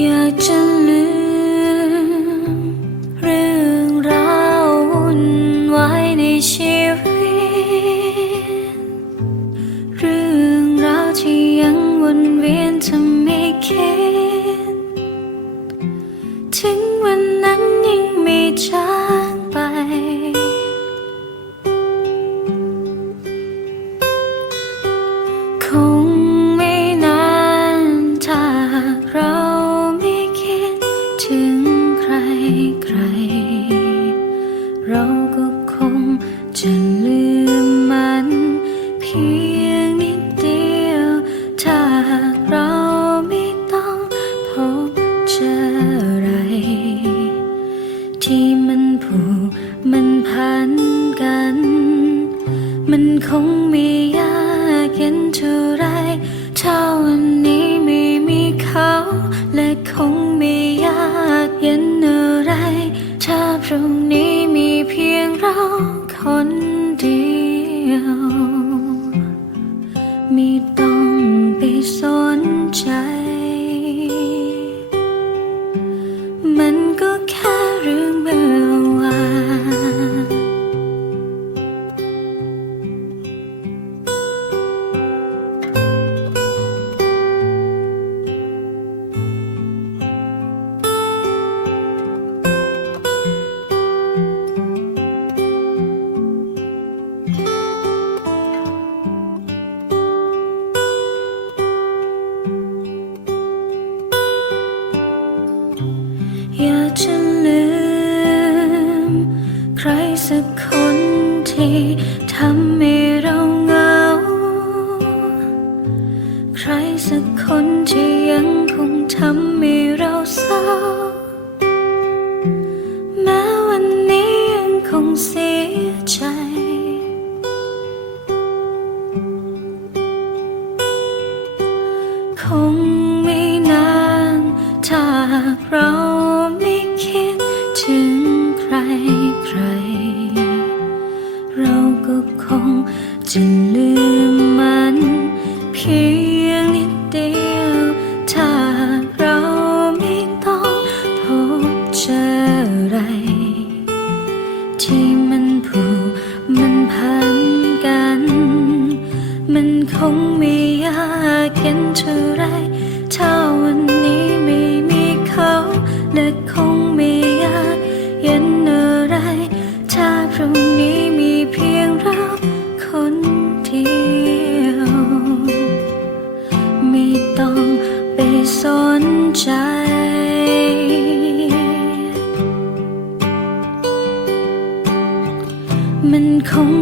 อยากจะลืม เรื่องราววุ่นวในชีวิต เรื่องราวที่ยังวนเวียน เราคนเดียว อยากจะลืม ใครสักคนที่ทำให้เราเหงา ใครสักคนที่ยังคงทำให้เราเศร้า แม้วันนี้ยังคงเสียใจคงไม่นานถ้าเรา จะลืมมันเพียงนิดเดียว ถ้าเราไม่ต้องพบเจออะไร ที่มันผูกมันพันกัน มันคงไม่ 空。